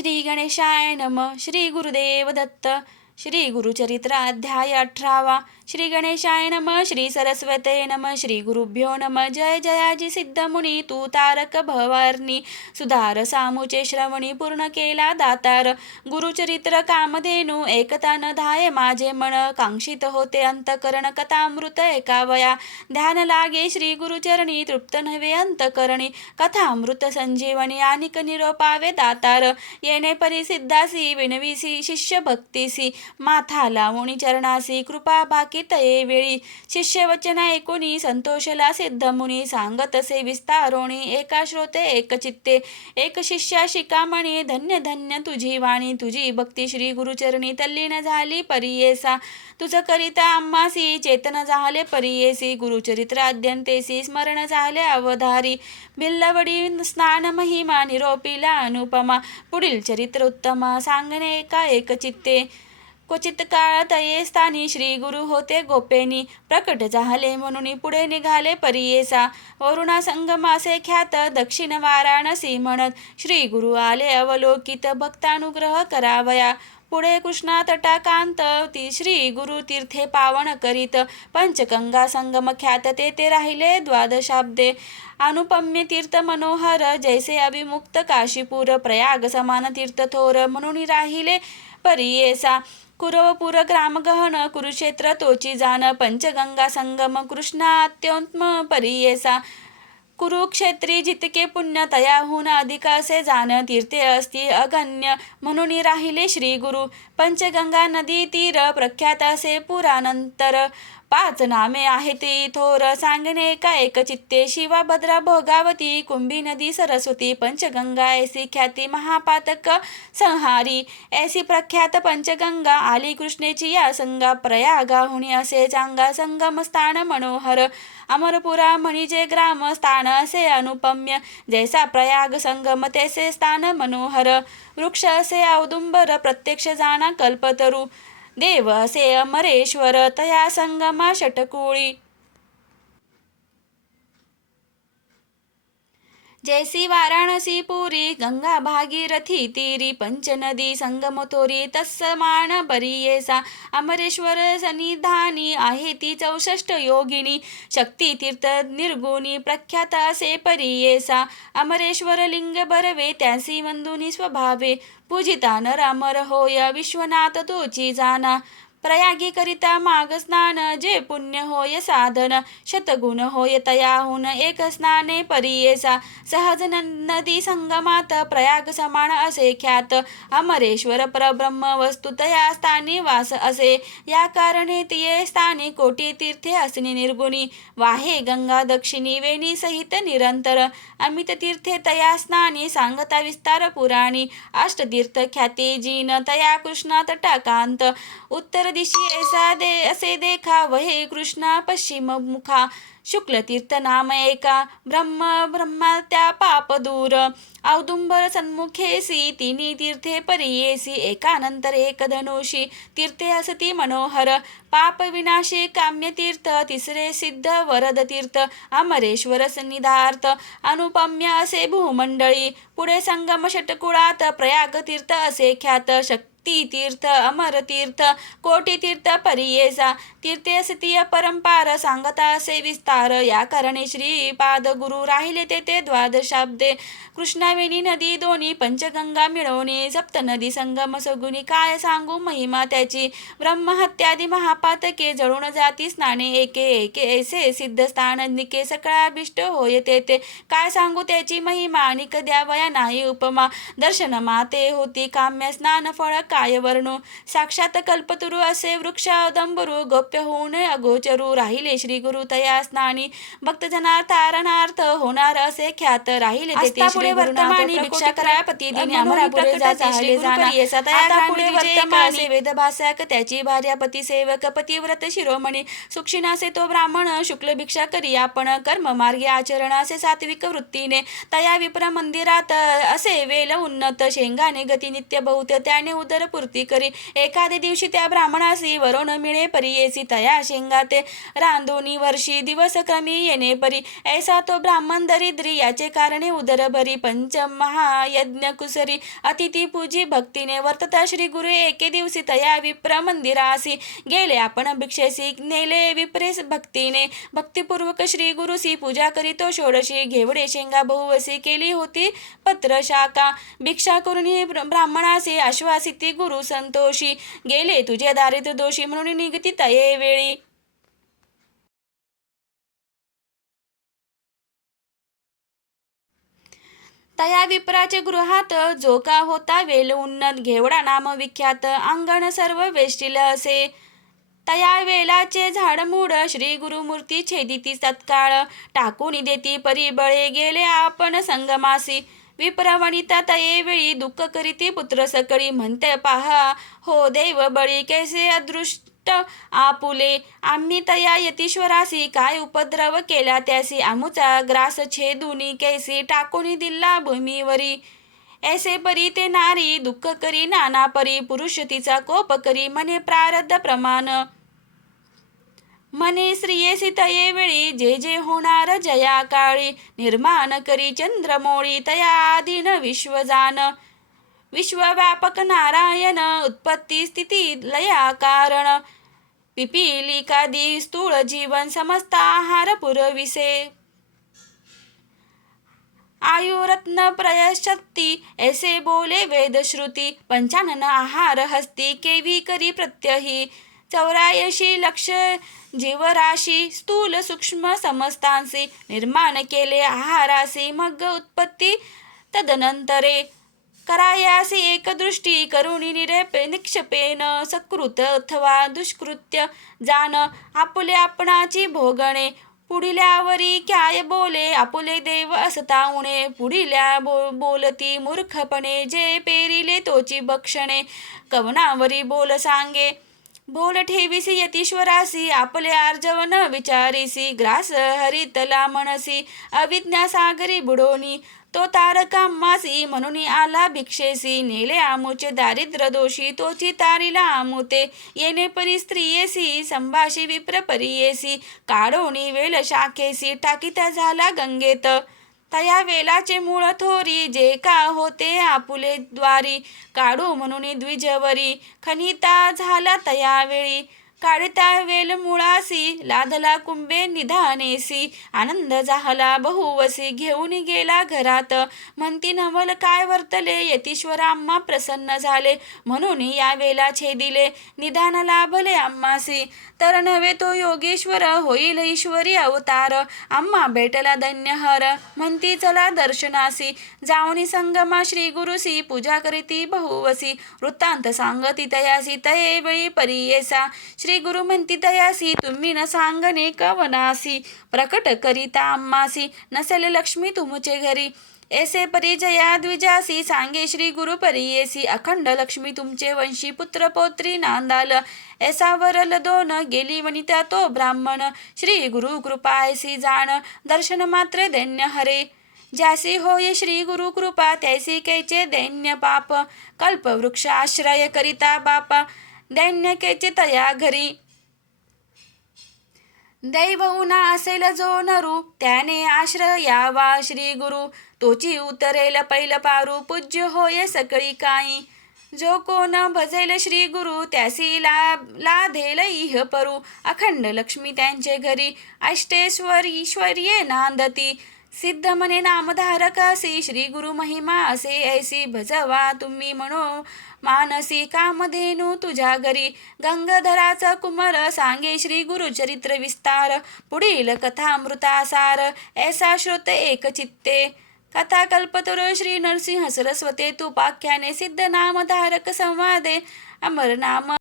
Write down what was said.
श्री गणेशाय नमः. श्री गुरुदेव दत्त. श्री गुरुचरित्र अध्याय 18. श्री गणेशाय नमः. श्री सरस्वते नमः. श्री गुरुभ्यो नमः. जय जयाजी सिद्धमुनी तू तारक भवारणी सुधार सामुचे श्रवणी पूर्ण केला दातार. गुरुचरित्र कामधेनू एकता न धाये माझे मन कांक्षित होते अंतकरण कथामृत एकावया. ध्यान लागे श्री गुरुचरणी तृप्त नव्हे अंतकरणी कथामृत संजीवनी आणिक निरोपावे दातार. येणे परिसिद्धासी विनविसी शिष्य भक्तीसी माथा लावणी चरणासी कृपा भाकीत ये वेळी. शिष्य वचन ऐकुनी संतोषला सिद्धमुनी सांगतसे विस्तारोणी एका श्रोते एक चित्ते. एक शिष्या शिकामणी धन्य धन्य तुझी वाणी तुझी भक्ती श्री गुरुचरणी तल्लीन झाली परियेसा. तुझ करिता आम्हासी चेतन झाले परियेसी गुरुचरित्र अद्यंतेसी स्मरण झाले अवधारी. भिल्लवडी स्नान महिमा निरोपिला अनुपमा पुढील चरित्र उत्तमा सांगणे एका एक चित्ते. क्वचित काळात ये स्थानी श्री गुरु होते गोपेनी प्रकट झाले म्हणून पुढे निघाले परियेसा. वरुणा संगमासे ख्यात दक्षिण वाराणसी म्हणत श्री गुरु आले अवलोकित भक्तानुग्रह करावया. पुढे कृष्णा तटाकांत ती श्री गुरु तीर्थे पावन करीत पंचगंगा संगम ख्यात ते राहिले द्वादशाब्दे. अनुपम्य तीर्थ मनोहर जैसे अभिमुक्त काशीपूर प्रयाग समान तीर्थ थोर म्हणून राहिले परियेसा. कुरवपूर ग्राम गहन कुरुक्षेत्र तोची जाण पंचगंगा संगम कृष्णा अत्योत्म परियेसा. कुरुक्षेत्री जितके पुण्य तयाहून अधिक असे जाण तीर्थे असती अगण्य म्हणून राहिले श्री गुरु. पंचगंगा नदी तीर प्रख्यात असे पुरानंतर 5 नामे आहेत थोर सांगणे एका एक चित्ते. शिवा भद्रा भोगावती कुंभी नदी सरस्वती पंचगंगा ऐसी ख्याती महापातक संहारी. ऐसी प्रख्यात पंचगंगा आली कृष्णेची या संगा प्रयागाहुनी असे चांगा संगम स्थान मनोहर. अमरपुरा म्हणजे ग्राम स्थान असे अनुपम्य जैसा प्रयाग संगम तैसे स्थान मनोहर. वृक्ष असे औदुंबर प्रत्यक्ष जाणा कल्पतरू देव असे अमरेश्वर तया संगमा षटकुळी. जैसी वाराणसी पुरी गंगा भागीरथी तीरी पंचनदी संगम थोरी तत्समान परियेसा. अमरेश्वर सन्निधानी आहे ती 64 योगिनी शक्ती तीर्थ निर्गुणी प्रख्यात असे परियेसा. अमरेश्वर लिंग बरवे त्यासी वंदुनी स्वभावे पूजिता नर अमर होय विश्वनाथ तोची जाना. प्रयागी करिता माग स्नान जे पुण्य होय साधन शतगुण होय तयाहून एक स्नाने परियेसा. सहज नदी संगमात प्रयाग समान असे ख्यात अमरेश्वर परब्रह्म वस्तु तया स्थानी वास असे. या कारणे तिये स्थानी कोटी तीर्थे असनी निर्गुणी वाहे गंगा दक्षिणी वेणी सहित निरंतर. अमित तीर्थे तया स्नानी सांगता विस्तार पुराणी अष्टतीर्थ ख्याती जीन तया कृष्णा तटाकांत. उत्तर दिशी असे देखा वहे कृष्णा पश्चिम मुखा शुक्ल तीर्थ नाम एका ब्रह्मा त्या पाप दूर. औदुंबर सन्मुखेसी तिन्ही तीर्थे परियेसी एकानंतर एक धनुषी तीर्थे असती मनोहर. पाप विनाशी काम्य तीर्थ तिसरे सिद्ध वरद तीर्थ अमरेश्वर सन्निधार्थ अनुपम्य असे भूमंडळी. पुढे संगम षटकुळात प्रयाग तीर्थ असे ख्यात शक्ती तीर्थ अमर तीर्थ कोटी तीर्थ परियेसा. तीर्थे असती अपरंपार सांगता असे विस्तार. या कारणे श्रीपाद गुरु राहिले तेथे द्वादशाब्दे. कृष्णावेणी नदी दोन्ही पंचगंगा मिळवणी सप्तनदी संगम सगुणी काय सांगू महिमा त्याची. ब्रह्महत्यादी महापातके जळून जाती स्नाने एके एके ऐसे सिद्ध स्थान निके सकळाभिष्ट होय तेथे काय सांगू त्याची महिमा आणिक द्यावया नाही उपमा. दर्शन माते होती काम्य स्नान फळ काय वर्णू साक्षात कल्पतरू असे वृक्ष औदंबरू गोप्य होऊन अगोचरू राहिले श्री गुरु तया स्नानी. भक्तजनार्थ होणार असे ख्यात राहिले तेथे श्री वर्तमानी भिक्षा करा पती दिनी अमरा पुढे जाते श्री गुरु परियेसा. तया पुढे वर्तमानी वेदभाषक त्याची भार्या पती सेवक पतिव्रत शिरोमणी सुक्षिणासे तो ब्राह्मण शुक्ल भिक्षा करी आपण कर्म मार्गी आचरणासे सात्विक वृत्तीने. तया विप्र मंदिरात असे वेल उन्नत शेंगाने गती नित्य बहुत त्याने उदर उदर पूर्ती करी. एखादे दिवशी त्या ब्राह्मणासी वरून मिळे परी येसी तया शेंगाते रांधुनी वर्षी दिवस क्रमी येणे परी. ऐसा तो ब्राह्मण दरिद्री याचे कारणे उदर भरी. पंच महायज्ञ कुसरी अतिथी पूजी भक्तीने वर्तता श्री गुरु एके दिवशी तया विप्र मंदिरासी गेले आपण भिक्षेसी नेले विप्रे भक्तीने भक्तिपूर्वक श्री गुरुसी पूजा करीतो षोडशी घेवडे शेंगा बहुवसी केली होती पत्र शाखा भिक्षा करून ब्राह्मणासी आश्वासिती गुरु संतोषी गेले तुझे दारिद्र्य दोषी म्हणून निगती तये वेळी. तया विप्राचे गृहात जो का होता वेल उन्नत घेवडा नाम विख्यात अंगण सर्व वेष्टील असे. तया वेलाचे झाडमूड श्री गुरुमूर्ती छेदिती तत्काळ टाकून देती परिबळे गेले आपण संगमासी. विप्रवणिता तये वेळी दुःख करीती पुत्र सकळी म्हणते पहा हो देव बळी कैसे अदृष्ट आपुले आम्ही तया यतीश्वरासी काय उपद्रव केला त्यासी आमुचा ग्रास छेदुनी कैसी टाकून दिला भूमीवरी. ऐसे परी ते नारी दुःख करी नाना परी पुरुष तिचा कोप करी म्हणे प्रारब्ध प्रमाण म्हणे स्त्रियेसी तये वेळी जे जे होणार जया काळी निर्माण करी चंद्रमोळी तया आदिन विश्वजान विश्वव्यापक नारायण उत्पत्ती स्थिती लया कारण पिपीलिकादी स्थूळ जीवन समस्त आहार पुरविसे आयुरत्न प्रयशक्ती ऐसे बोले वेदश्रुती पंचानन आहार हस्ती केवी करी प्रत्यही 84 लक्ष जीवराशी स्थूल सूक्ष्म समस्तांसी निर्माण केले आहारासी मग उत्पत्ती तदनंतरे करायासी एकदृष्टी करुणी निक्षेपेन सकृत अथवा दुष्कृत्य जाण आपुले आपणाची भोगणे पुढिल्यावरी काय बोले आपुले देव असता उणे पुढिल्या बोलती मूर्खपणे जे पेरिले तोची भक्षणे कवनावरी बोल सांगे बोल ठेविसी यतीश्वरासी आपले आर्जवन विचारिसी ग्रास हरितला म्हणसी अविज्ञा सागरी बुडोनी तो तारका मासी म्हणून आला भिक्षेसी नेले आमुचे दारिद्र्य दोषी तोची तारिला आमुते येणे परी स्त्रियेसी संभाषी विप्र परियेसी काढोनी वेल शाखेसी टाकीता झाला गंगेत. तया वेलाचे मूळ थोरी जे का होते आपुले द्वारी काढू म्हणून द्विजवरी खनिता झाला तया वेळी काढता वेल मुळासी लाधला कुंभे निधानेसी आनंद झाला बहुवसी घेऊन गेला घरात म्हणती नवल काय वर्तले यतीश्वर आम्हा प्रसन्न झाले म्हणून या वेला छेदिले निधान लाभले आम्हासी तर नव्हे तो योगेश्वर होईल ईश्वरी अवतार आम्हा भेटला धन्यहर म्हणती चला दर्शनासी जाऊनी संगमा श्री गुरुसी पूजा करीती बहुवसी वृत्तांत सांगती तयासी तये वेळी परियेसा श्री गुरु म्हणती तयासी तुम्ही न सांगणे कवनासी प्रकट करिता आम्हासी नसेल लक्ष्मी तुमचे घरी ऐसे परिजया द्विजासी सांगे श्री गुरु परियेसी अखंड लक्ष्मी तुमचे वंशी पुत्र पौत्री नांदाल ऐसा वरल दोन गेली वनिता तो ब्राह्मण श्री गुरु कृपायसी जाण दर्शन मात्र दैन्य हरे ज्यासी होय श्री गुरु कृपा त्यासी कैचे दैन्य पाप कल्पवृक्ष आश्रय करिता बापा दैन्य कैचे तया घरी दैव उना असेल जो नरू त्याने आश्रय यावा श्री गुरु तोची उतरेल पैल पारू पूज्य होय सकळी काही जो कोण भजेल श्री गुरु त्यासी लाधेल इह परू अखंड लक्ष्मी त्यांचे घरी अष्टेश्वरीश्वर्ये नांदती सिद्ध मने नामधारकासी श्री गुरु महिमा असे ऐसी भजवा तुम्ही म्हणो मानसी कामधेनु तुझ्या घरी गंगाधराचा कुमार सांगे श्री गुरु चरित्र विस्तार पुढील कथामृतासार ऐसा श्रोत एक चित्ते कथा कल्पतरो श्री नरसिंह सरस्वते तुपाख्याने सिद्ध नामधारक संवादे अमर नाम